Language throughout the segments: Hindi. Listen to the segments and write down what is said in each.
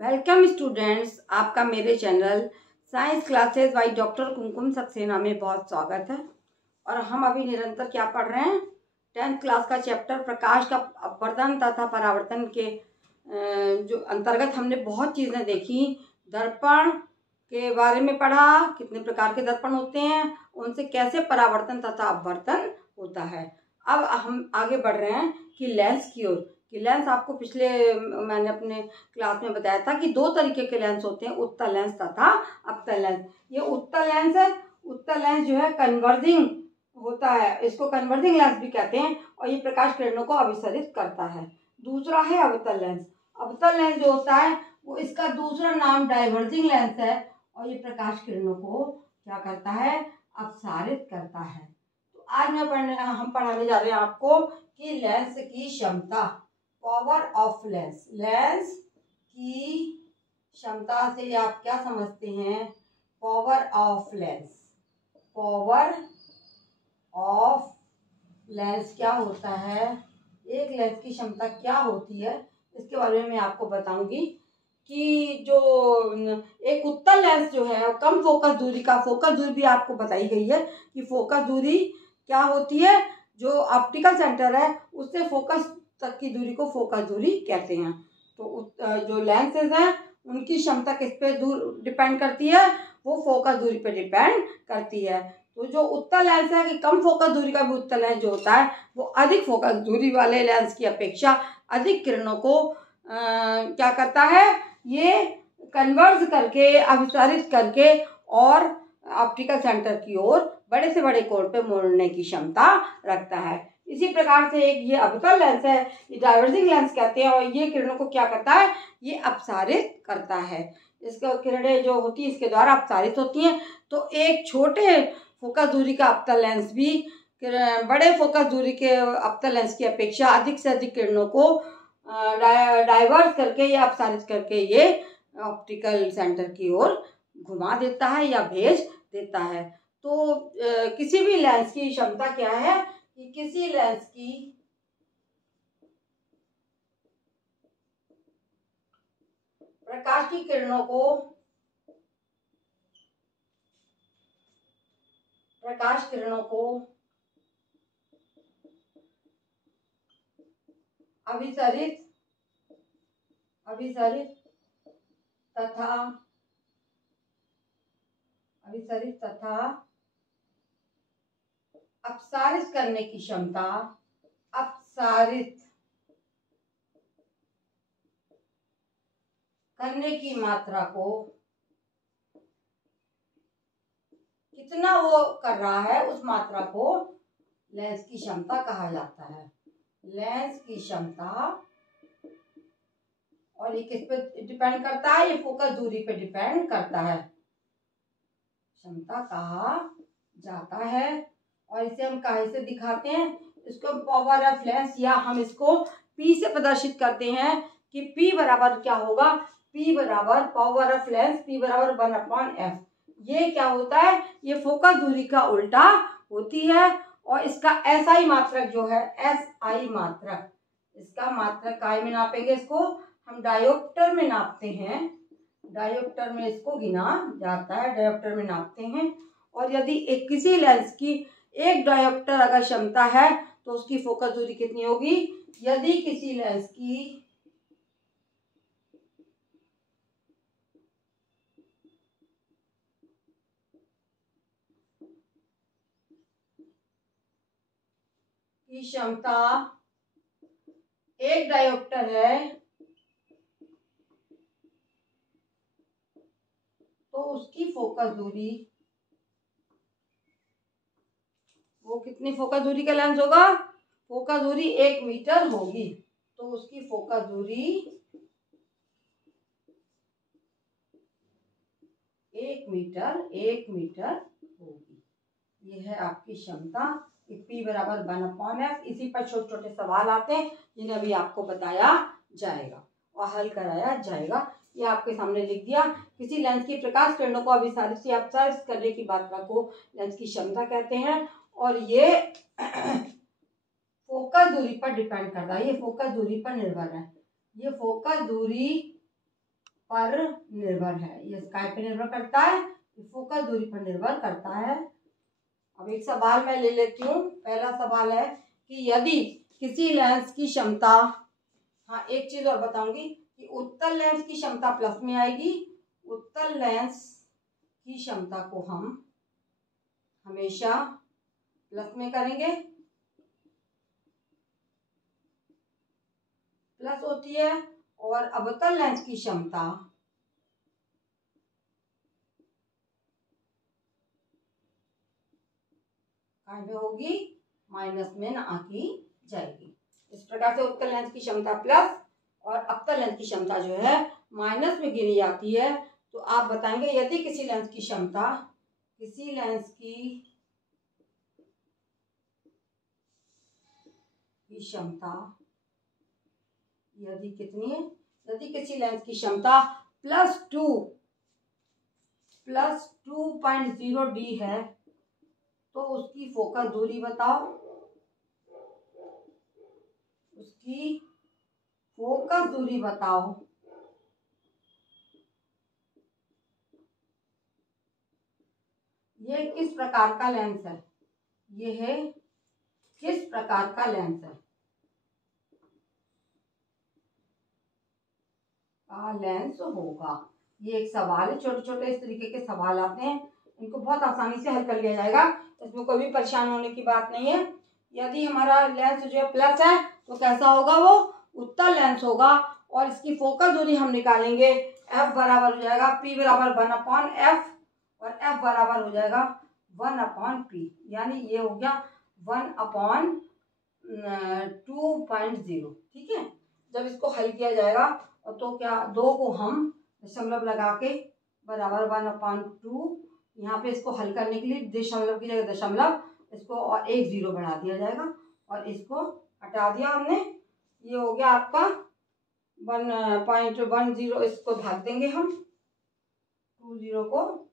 वेलकम स्टूडेंट्स, आपका मेरे channel science classes by doctor Kumkum Saxena में बहुत स्वागत है। और हम अभी निरंतर क्या पढ़ रहे हैं? 10th क्लास का चैप्टर प्रकाश का अपवर्तन तथा परावर्तन के जो अंतर्गत हमने बहुत चीज़ें देखी। दर्पण के बारे में पढ़ा, कितने प्रकार के दर्पण होते हैं, उनसे कैसे परावर्तन तथा अपवर्तन होता है। अब हम आगे बढ़ रहे हैं कि लेंस की ओर। कि लेंस आपको पिछले मैंने अपने क्लास में बताया था कि दो तरीके के लेंस होते हैं, उत्तल लेंस तथा अवतल लेंस। ये उत्तल लेंस है। उत्तल लेंस जो है कन्वर्जिंग होता है, इसको कन्वर्जिंग लेंस भी कहते हैं और ये प्रकाश किरणों को अभिसरित करता है। दूसरा है अवतल लेंस। अवतल लेंस जो होता है वो इसका दूसरा नाम डाइवर्जिंग लेंस है और ये प्रकाश किरणों को क्या करता है? अपसारित करता है। तो आज हम पढ़ाने जा रहे हैं आपको कि लेंस की क्षमता, पावर ऑफ लेंस। लेंस की क्षमता से आप क्या समझते हैं? Power of lens. Power of lens क्या होता है? एक लेंस की क्षमता क्या होती है, इसके बारे में मैं आपको बताऊंगी। कि जो एक उत्तल लेंस जो है कम फोकस दूरी का, फोकस दूरी भी आपको बताई गई है कि फोकस दूरी क्या होती है। जो ऑप्टिकल सेंटर है उससे फोकस तक की दूरी को फोकस दूरी कहते हैं। तो जो लेंसेज हैं उनकी क्षमता किस पे डिपेंड करती है? वो फोकस दूरी पे डिपेंड करती है। तो जो उत्तल लेंस है कि कम फोकस दूरी का भी उत्तल लेंस जो होता है वो अधिक फोकस दूरी वाले लेंस की अपेक्षा अधिक किरणों को क्या करता है? ये कन्वर्ज करके, अभिसारित करके और ऑप्टिकल सेंटर की ओर बड़े से बड़े कोण पे मोड़ने की क्षमता रखता है। इसी प्रकार से एक ये अवतल लेंस है, ये डाइवर्जिंग लेंस कहते हैं और ये किरणों को क्या करता है? ये अपसारित करता है। इसका किरणें जो होती है इसके द्वारा अपसारित होती हैं। तो एक छोटे फोकस दूरी का अवतल लेंस भी बड़े फोकस दूरी के अवतल लेंस की अपेक्षा अधिक से अधिक किरणों को डाइवर्ट करके या अपसारित करके ये ऑप्टिकल सेंटर की ओर घुमा देता है या भेज देता है। तो किसी भी लेंस की क्षमता क्या है कि किसी लेंस की प्रकाश की किरणों को अभिसरित तथा अपसारित करने की क्षमता, अपसारित करने की मात्रा को कितना वो कर रहा है उस मात्रा को लेंस की क्षमता कहा जाता है। लेंस की क्षमता, और ये किस पे डिपेंड करता है? ये फोकस दूरी पे डिपेंड करता है, क्षमता कहा जाता है। और इसे हम काहे से दिखाते हैं? इसको पावर ऑफ लेंस, या हम इसको P से प्रदर्शित करते हैं कि P बराबर क्या होगा? P बराबर पावर ऑफ लेंस, P बराबर 1/f। ये क्या होता है? ये फोकस दूरी का उल्टा होती है और इसका SI मात्रक जो है, SI मात्रक, इसका मात्रक काय में नापेंगे? इसको हम डायोप्टर में नापते हैं। डायोप्टर में इसको गिना जाता है, डायोप्टर में नापते हैं। और यदि एक किसी लेंस की एक डायोप्टर अगर क्षमता है तो उसकी फोकस दूरी कितनी होगी? यदि किसी लेंस की क्षमता एक डायोप्टर है तो उसकी फोकस दूरी, वो कितनी फोकस दूरी का लेंस होगा? फोकस दूरी 1 मीटर होगी। तो उसकी फोकस दूरी 1 मीटर होगी। ये है आपकी क्षमता। P बराबर 1/f। इसी पर छोटे छोटे सवाल आते हैं जिन्हें अभी आपको बताया जाएगा और हल कराया जाएगा। ये आपके सामने लिख दिया। किसी लेंस की प्रकाश किरणों को अभिसारित या अपसारित करने की मात्रा को लेंस की क्षमता कहते हैं और ये फोकस दूरी पर डिपेंड करता है, ये फोकस दूरी पर निर्भर है। ये फोकस दूरी पर निर्भर है, ये काय पे निर्भर करता है, फोकस दूरी पर निर्भर करता है। अब एक सवाल मैं ले लेती हूँ। पहला सवाल है कि यदि किसी लेंस की क्षमता, हाँ एक चीज और बताऊंगी कि उत्तल लेंस की क्षमता प्लस में आएगी। उत्तल लेंस की क्षमता को हम हमेशा प्लस में करेंगे, प्लस होती है। और अवतल लेंस की क्षमता कहाँ पे होगी, माइनस में ना आकी जाएगी। इस प्रकार से उत्तल लेंस की क्षमता प्लस और अवतल लेंस की क्षमता जो है माइनस में गिनी जाती है। तो आप बताएंगे यदि किसी लेंस की क्षमता, किसी लेंस की क्षमता यदि कितनी है, यदि किसी लेंस की क्षमता +2.0 डी है तो उसकी फोकस दूरी बताओ, उसकी फोकस दूरी बताओ। ये किस प्रकार का लेंस है, ये है किस प्रकार का लेंस है, का लेंस होगा। ये एक सवाल है, छोटे छोटे इस तरीके के सवाल आते हैं, इनको बहुत आसानी से हल कर लिया जाएगा, इसमें कोई भी परेशान होने की बात नहीं है। यदि हमारा लेंस जो है प्लस है तो कैसा होगा, वो उत्तल लेंस होगा। और इसकी फोकस दूरी हम निकालेंगे, एफ बराबर हो जाएगा पी बराबर 1/f और एफ बराबर हो जाएगा 1/p, यानी ये हो गया 1/2.0। ठीक है, जब इसको हल किया जाएगा तो क्या, 2 को हम दशमलव लगा के बराबर 1/2, यहाँ पे इसको हल करने के लिए दशमलव की जगह दशमलव, इसको और 1 0 बढ़ा दिया जाएगा और इसको हटा दिया हमने। ये हो गया आपका 1.10, इसको भाग देंगे हम, 20 को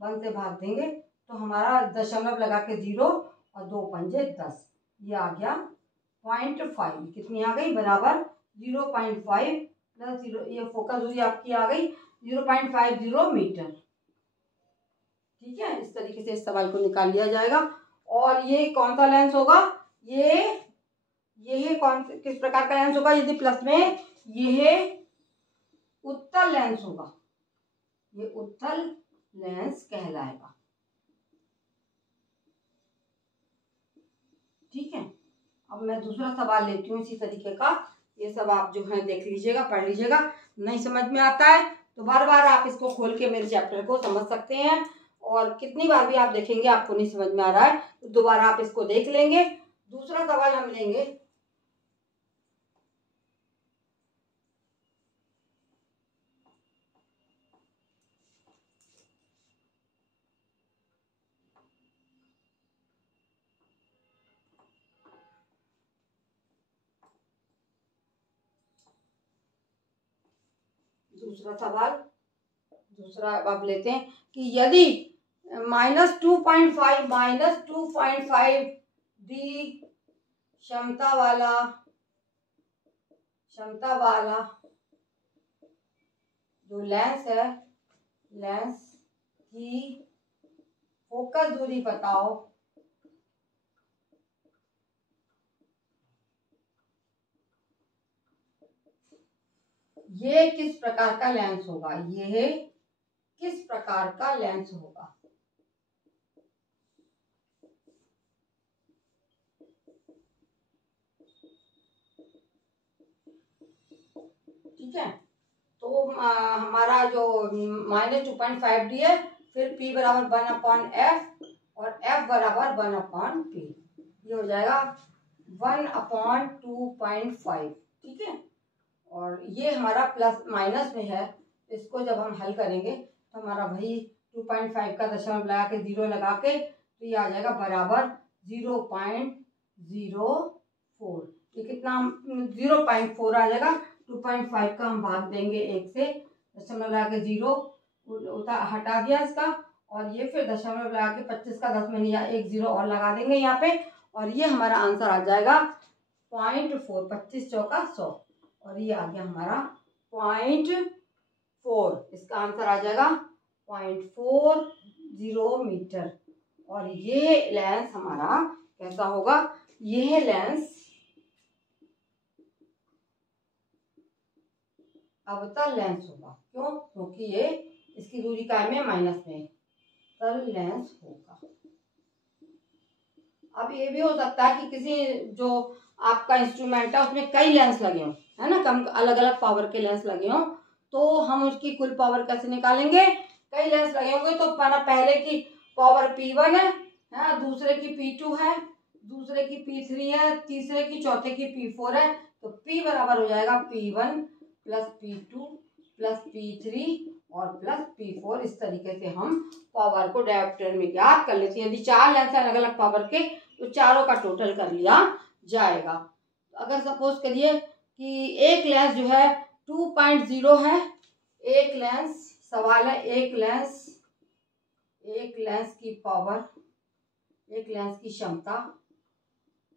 1 से भाग देंगे तो हमारा दशमलव लगा के 0 और 2 पंजे 10, ये आ गया 0.5। कितनी आ गई, बराबर 0.5 + 0, ये फोकस दूरी आपकी आ गई 0.50 मीटर। ठीक है, इस तरीके से इस सवाल को निकाल लिया जाएगा। और ये कौन सा लेंस होगा, ये कौन किस प्रकार का लेंस होगा, यदि प्लस में, ये उत्तल लेंस होगा, ये उत्तल लेंस कहलाएगा। ठीक है, अब मैं दूसरा सवाल लेती हूँ इसी तरीके का। ये सब आप जो है देख लीजिएगा, पढ़ लीजिएगा, नहीं समझ में आता है तो बार बार आप इसको खोल के मेरे चैप्टर को समझ सकते हैं। और कितनी बार भी आप देखेंगे आपको नहीं समझ में आ रहा है तो दोबारा आप इसको देख लेंगे। दूसरा सवाल हम लेंगे, दूसरा अब लेते हैं कि यदि -2.5 डी क्षमता वाला जो लेंस है, लेंस की फोकस दूरी बताओ। ये किस प्रकार का लेंस होगा, ये किस प्रकार का लेंस होगा। ठीक है, तो हमारा जो -2.5 डी है, फिर p बराबर 1/f और f बराबर 1/p, ये हो जाएगा 1/2.5। ठीक है, और ये हमारा प्लस माइनस में है, इसको जब हम हल करेंगे तो हमारा वही 2.5 का दशमलव लगा के 0 लगा के तो ये आ जाएगा बराबर 0.04। ये कितना, 0.4 आ जाएगा। 2.5 का हम भाग देंगे 1 से, दशमलव लगा के 0 हटा दिया इसका, और ये फिर दशमलव लगा के 25 का 10 में नहीं, 1 0 और लगा देंगे यहाँ पे, और ये हमारा आंसर आ जाएगा 0.4, 25 चौका 100, और ये आ गया हमारा 0.4। इसका आंसर आ जाएगा 0.40 मीटर। और ये लेंस हमारा कैसा होगा, यह लेंस अवतल लेंस होगा। क्यों? क्योंकि ये इसकी दूरी काय में, माइनस में, तल लेंस होगा। अब ये भी हो सकता है कि किसी जो आपका इंस्ट्रूमेंट है उसमें कई लेंस लगे हों, है ना, कम अलग अलग पावर के लेंस लगे हों, तो हम उसकी कुल पावर कैसे निकालेंगे? कई लेंस लगे होंगे तो पहले की पावर P1 है, दूसरे की P2 है, दूसरे की P3 है, तीसरे की, चौथे की P4 है। तो P बराबर हो जाएगा P1 plus P2 plus P3 और प्लस P4। इस तरीके से हम पावर को डायोप्टर में ज्ञात कर लेते हैं। यदि 4 लेंस अलग अलग पावर के तो चारों का टोटल कर लिया जाएगा। अगर सपोज करिए कि एक लेंस जो है 2.0 है, एक लेंस, सवाल है एक लेंस की पावर, एक लेंस की क्षमता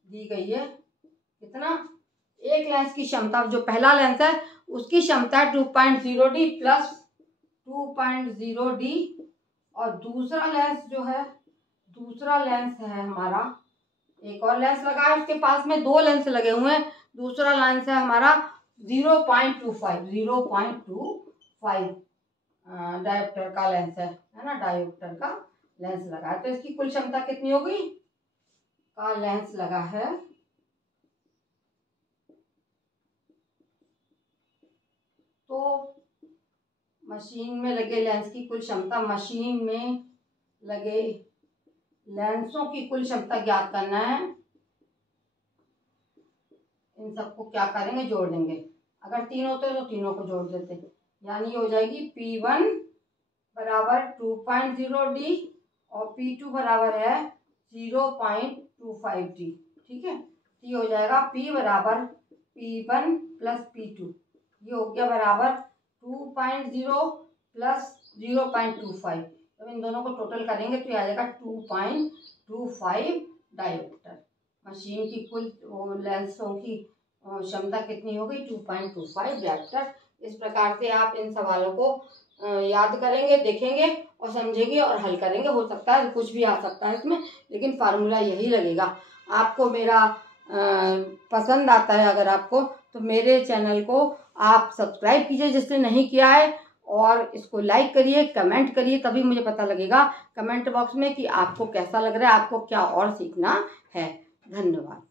दी गई है। कितना? एक लेंस की क्षमता, जो पहला लेंस है उसकी क्षमता 2.0D प्लस 2.0D, और दूसरा लेंस जो है, दूसरा लेंस है हमारा, एक और लेंस लगा है उसके पास में, 2 लेंस लगे हुए हैं। दूसरा लेंस है हमारा 0.25 डायोप्टर का लेंस है ना, डायोप्टर का लेंस लगा है। तो इसकी कुल क्षमता कितनी होगी? का लेंस लगा है तो मशीन में लगे लेंस की कुल क्षमता, मशीन में लगे लेंसों की कुल क्षमता ज्ञात करना है। इन सबको क्या करेंगे? जोड़ देंगे। अगर 3 होते तो तीनों को जोड़ देते, यानी हो जाएगी P1 बराबर 2.0D और P2 बराबर है 0.25D। ठीक है, ये हो जाएगा P बराबर P1 प्लस P2, ये हो गया बराबर 2.0 प्लस 0.25। तो इन दोनों को टोटल करेंगे तो ये आ जाएगा 2.25 डायोप्टर। मशीन की कुल लेंसों की क्षमता कितनी हो गई? 2.25 डायोप्टर। इस प्रकार से आप इन सवालों को याद करेंगे, देखेंगे और समझेंगे और हल करेंगे। हो सकता है कुछ भी आ सकता है इसमें, लेकिन फार्मूला यही लगेगा। आपको मेरा पसंद आता है अगर आपको, तो मेरे चैनल को आप सब्सक्राइब कीजिए जिसने नहीं किया है, और इसको लाइक करिए, कमेंट करिए, तभी मुझे पता लगेगा कमेंट बॉक्स में कि आपको कैसा लग रहा है, आपको क्या और सीखना है। धन्यवाद।